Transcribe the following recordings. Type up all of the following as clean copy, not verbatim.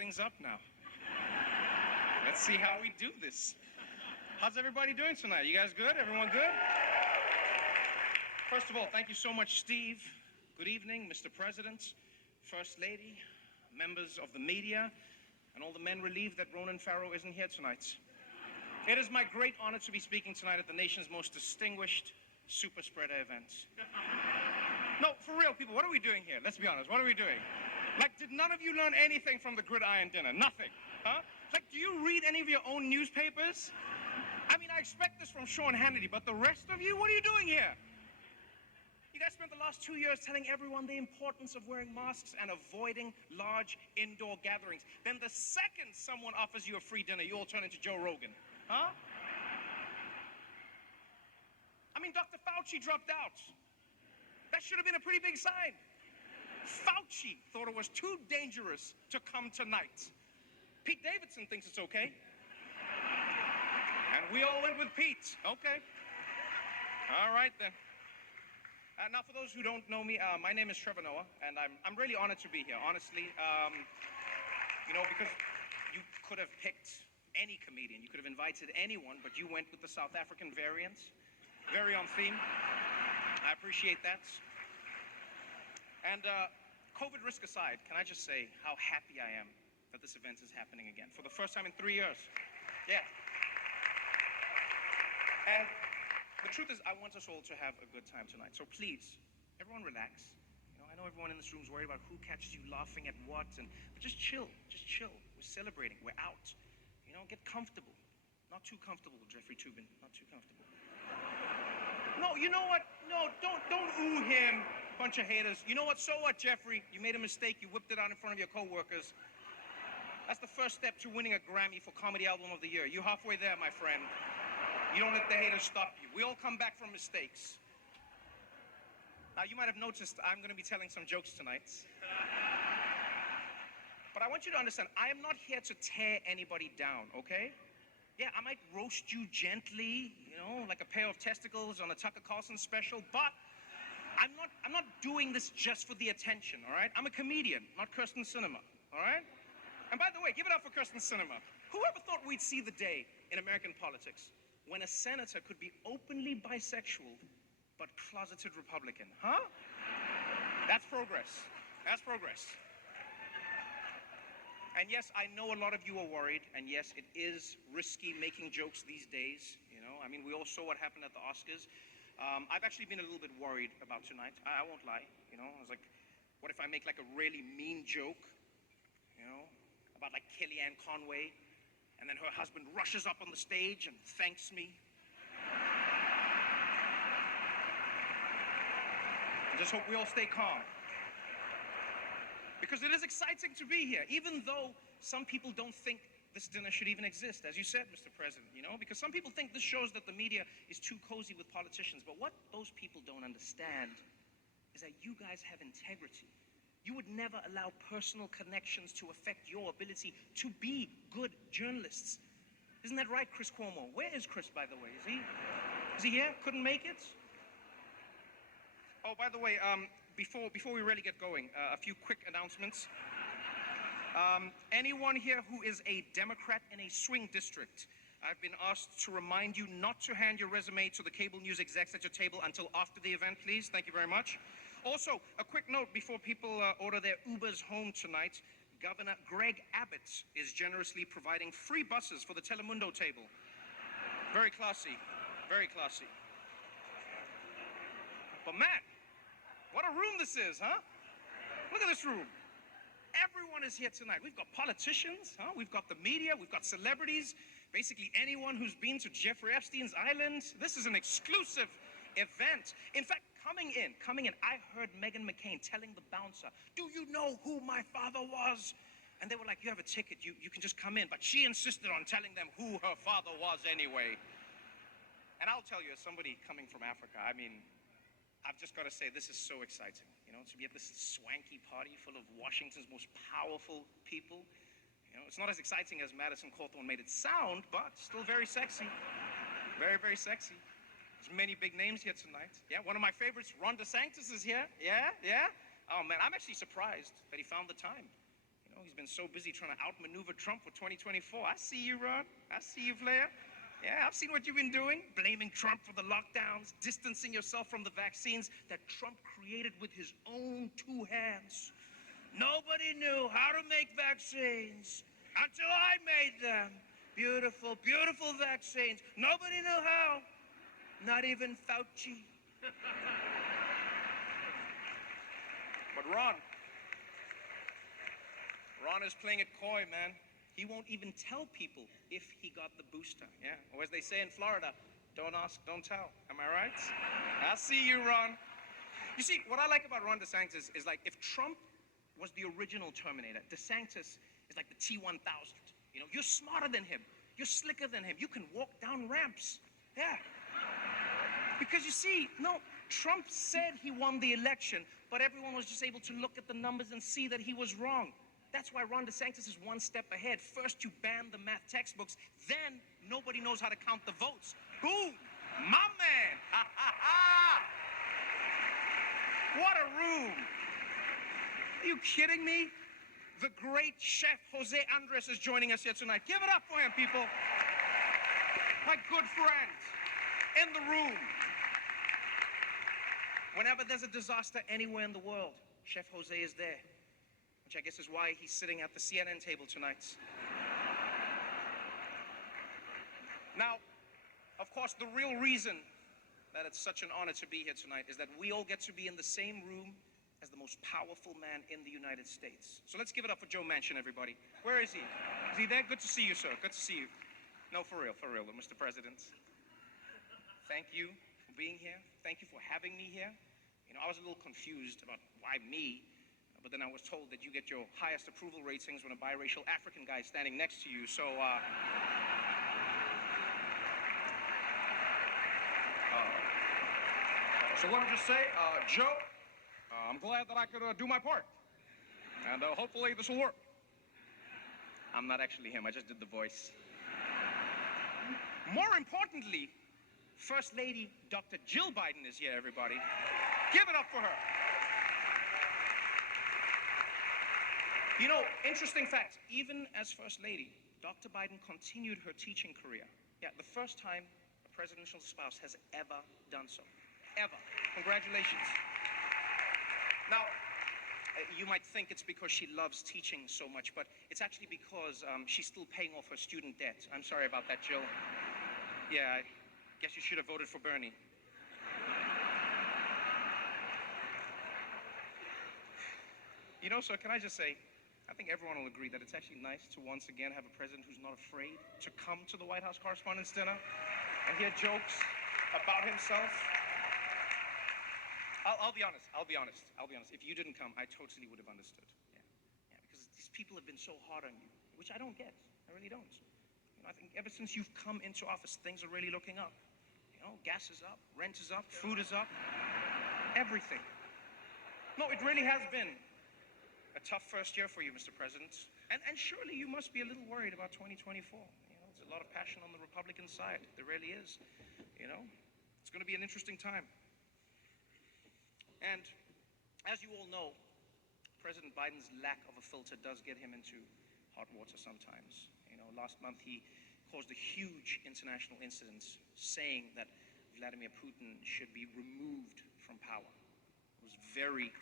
things up now. Let's see how we do this. How's everybody doing tonight? You guys good? Everyone good? First of all, thank you so much, Steve. Good evening, Mr. President, First Lady, members of the media, and all the men relieved that Ronan Farrow isn't here tonight. It is my great honor to be speaking tonight at the nation's most distinguished super spreader event. No, for real, people, what are we doing here? Let's be honest, what are we doing? Like, did none of you learn anything from the gridiron dinner? Nothing, huh? Like, do you read any of your own newspapers? I mean, I expect this from Sean Hannity, but the rest of you, what are you doing here? You guys spent the last 2 years telling everyone the importance of wearing masks and avoiding large indoor gatherings. Then the second someone offers you a free dinner, you all turn into Joe Rogan, huh? I mean, Dr. Fauci dropped out. That should have been a pretty big sign. Fauci thought it was too dangerous to come tonight. Pete Davidson thinks it's okay. And we all went with Pete. Okay. All right, then. Now, for those who don't know me, my name is Trevor, and I'm really honored to be here, honestly. You know, because you could have picked any comedian. You could have invited anyone, but you went with the South African variant. Very on theme. I appreciate that. And COVID risk aside, can I just say how happy I am that this event is happening again for the first time in 3 years. Yeah. And the truth is, I want us all to have a good time tonight. So please, everyone relax. You know, I know everyone in this room is worried about who catches you laughing at what, but just chill, just chill. We're celebrating, we're out. You know, get comfortable. Not too comfortable, Jeffrey Toobin, not too comfortable. No, you know what? No, don't ooh him, bunch of haters. You know what? So what, Jeffrey? You made a mistake. You whipped it out in front of your coworkers. That's the first step to winning a Grammy for Comedy Album of the Year. You're halfway there, my friend. You don't let the haters stop you. We all come back from mistakes. Now, you might have noticed I'm going to be telling some jokes tonight. But I want you to understand, I am not here to tear anybody down, okay? Yeah, I might roast you gently, you know, like a pair of testicles on a Tucker Carlson special, but I'm not doing this just for the attention, all right? I'm a comedian, not Kirsten Sinema, all right? And by the way, give it up for Kirsten Sinema. Whoever thought we'd see the day in American politics when a senator could be openly bisexual but closeted Republican, huh? That's progress. That's progress. And yes, I know a lot of you are worried, and yes, it is risky making jokes these days, you know? I mean, we all saw what happened at the Oscars. I've actually been a little bit worried about tonight. I won't lie, you know? I was like, what if I make like a really mean joke, you know, about like Kellyanne Conway, and then her husband rushes up on the stage and thanks me? I just hope we all stay calm. Because it is exciting to be here, even though some people don't think this dinner should even exist, as you said, Mr. President, you know? Because some people think this shows that the media is too cozy with politicians. But what those people don't understand is that you guys have integrity. You would never allow personal connections to affect your ability to be good journalists. Isn't that right, Chris Cuomo? Where is Chris, by the way? Is he here? Couldn't make it? Oh, by the way, before we really get going, a few quick announcements. Anyone here who is a Democrat in a swing district, I've been asked to remind you not to hand your resume to the cable news execs at your table until after the event, please. Thank you very much. Also, a quick note before people order their Ubers home tonight. Governor Greg Abbott is generously providing free buses for the Telemundo table. Very classy, very classy. But man, what a room this is, huh? Look at this room. Everyone is here tonight. We've got politicians, huh? We've got the media, we've got celebrities, basically anyone who's been to Jeffrey Epstein's island. This is an exclusive event. In fact, coming in, I heard Meghan McCain telling the bouncer, "Do you know who my father was?" And they were like, "You have a ticket, you can just come in." But she insisted on telling them who her father was anyway. And I'll tell you, as somebody coming from Africa, I mean, I've just got to say, this is so exciting, you know, to be at this swanky party full of Washington's most powerful people. You know, it's not as exciting as Madison Cawthorn made it sound, but still very sexy. Very, very sexy. There's many big names here tonight. Yeah, one of my favorites, Ron DeSantis, is here. Yeah. Oh man, I'm actually surprised that he found the time. You he's been so busy trying to outmaneuver Trump for 2024. I see you, Ron. I see you, Flair. Yeah, I've seen what you've been doing, blaming Trump for the lockdowns, distancing yourself from the vaccines that Trump created with his own two hands. Nobody knew how to make vaccines until I made them. Beautiful, beautiful vaccines. Nobody knew how. Not even Fauci. But Ron is playing it coy, man. He won't even tell people if he got the booster, yeah? Or as they say in Florida, don't ask, don't tell. Am I right? I see you, Ron. You see, what I like about Ron DeSantis is like, if Trump was the original Terminator, DeSantis is like the T-1000. You know, you're smarter than him. You're slicker than him. You can walk down ramps. Yeah. Because you see, no, Trump said he won the election, but everyone was just able to look at the numbers and see that he was wrong. That's why Ron DeSantis is one step ahead. First, you ban the math textbooks. Then, nobody knows how to count the votes. Boom! My man! Ha, ha, ha! What a room! Are you kidding me? The great chef Jose Andres is joining us here tonight. Give it up for him, people. My good friend in the room. Whenever there's a disaster anywhere in the world, Chef Jose is there. Which I guess is why he's sitting at the CNN table tonight. Now, of course, the real reason that it's such an honor to be here tonight is that we all get to be in the same room as the most powerful man in the United States. So let's give it up for Joe Manchin, everybody. Where is he? Is he there? Good to see you, sir. Good to see you. No, for real, Mr. President. Thank you for being here. Thank you for having me here. You know, I was a little confused about why me. But then I was told that you get your highest approval ratings when a biracial African guy is standing next to you. So, so let me just say, Joe, I'm glad that I could do my part. And hopefully this will work. I'm not actually him. I just did the voice. More importantly, First Lady Dr. Jill Biden is here, everybody. Give it up for her. You know, interesting fact, even as First Lady, Dr. Biden continued her teaching career. Yeah, the first time a presidential spouse has ever done so. Ever. Congratulations. Now, you might think it's because she loves teaching so much, but it's actually because she's still paying off her student debt. I'm sorry about that, Jill. Yeah, I guess you should have voted for Bernie. You know, sir, can I just say, I think everyone will agree that it's actually nice to once again have a president who's not afraid to come to the White House Correspondents' Dinner and hear jokes about himself. I'll be honest. If you didn't come, I totally would have understood. Yeah, because these people have been so hard on you, which I don't get. I really don't. You know, I think ever since you've come into office, things are really looking up. You know, gas is up, rent is up, food is up, everything. No, it really has been a tough first year for you, Mr. President. And surely you must be a little worried about 2024. You know, there's a lot of passion on the Republican side. There really is. You know, it's going to be an interesting time. And as you all know, President Biden's lack of a filter does get him into hot water sometimes. You know, last month he caused a huge international incident saying that Vladimir Putin should be removed from power. It was very,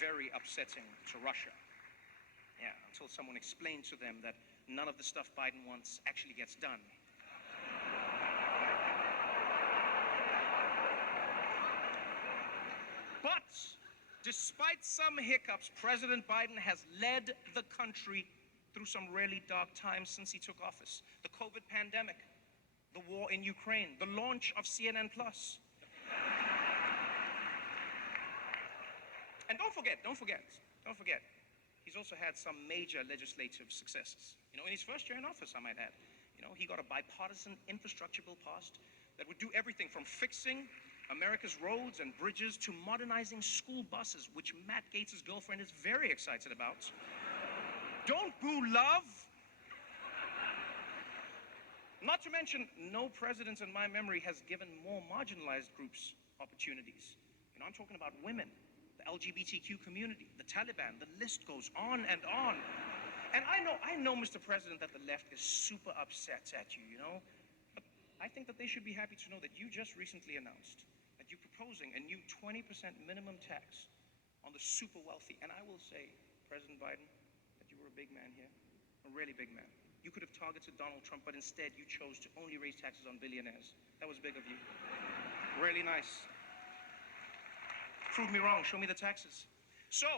very upsetting to Russia. Yeah, until someone explained to them that none of the stuff Biden wants actually gets done. But despite some hiccups, President Biden has led the country through some really dark times since he took office. The COVID pandemic, the war in Ukraine, the launch of CNN+. And don't forget, he's also had some major legislative successes. You know, in his first year in office, I might add. You know, he got a bipartisan infrastructure bill passed that would do everything from fixing America's roads and bridges to modernizing school buses, which Matt Gaetz' girlfriend is very excited about. Don't boo love. Not to mention, no president in my memory has given more marginalized groups opportunities. You know, I'm talking about women, the LGBTQ community, the Taliban, the list goes on and on. And I know, Mr. President, that the left is super upset at you, you know? But I think that they should be happy to know that you just recently announced that you're proposing a new 20% minimum tax on the super wealthy. And I will say, President Biden, that you were a big man here, a really big man. You could have targeted Donald Trump, but instead you chose to only raise taxes on billionaires. That was big of you. Really nice. Prove me wrong, show me the taxes. So,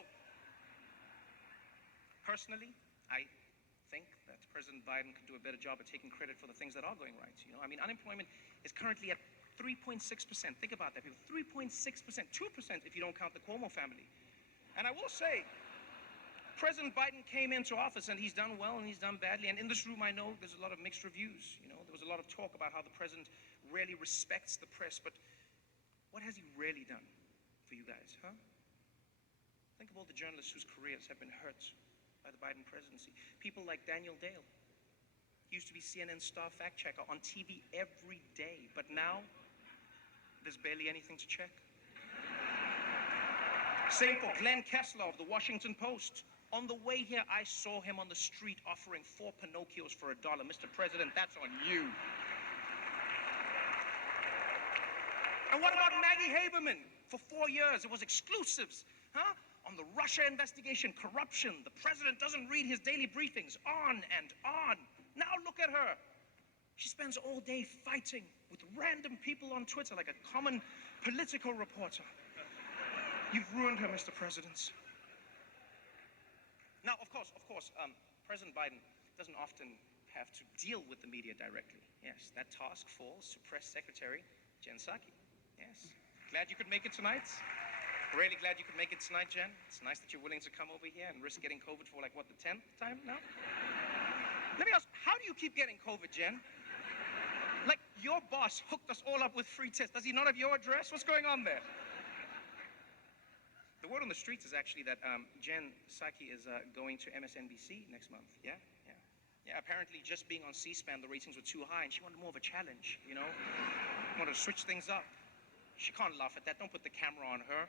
personally, I think that President Biden could do a better job at taking credit for the things that are going right. You know, I mean, unemployment is currently at 3.6%. Think about that, people. 3.6%, 2% if you don't count the Cuomo family. And I will say, President Biden came into office and he's done well and he's done badly. And in this room, I know there's a lot of mixed reviews. You know, there was a lot of talk about how the president really respects the press. But what has he really done for you guys, huh? Think of all the journalists whose careers have been hurt by the Biden presidency. People like Daniel Dale. He used to be CNN's star fact checker on TV every day. But now, there's barely anything to check. Same for Glenn Kessler of the Washington Post. On the way here, I saw him on the street offering 4 Pinocchios for $1. Mr. President, that's on you. And what about Maggie Haberman? For 4 years, it was exclusives, huh? On the Russia investigation, corruption. The president doesn't read his daily briefings, on and on. Now look at her. She spends all day fighting with random people on Twitter like a common political reporter. You've ruined her, Mr. President. Now, of course, President Biden doesn't often have to deal with the media directly. Yes, that task falls to Press Secretary Jen Psaki. Yes. Glad you could make it tonight. Really glad you could make it tonight, Jen. It's nice that you're willing to come over here and risk getting COVID for, like, what, the 10th time now? Let me ask, how do you keep getting COVID, Jen? Like, your boss hooked us all up with free tests. Does he not have your address? What's going on there? The word on the streets is actually that Jen Psaki is going to MSNBC next month. Yeah. Apparently, just being on C-SPAN, the ratings were too high, and she wanted more of a challenge, you know? Wanted to switch things up. She can't laugh at that. Don't put the camera on her.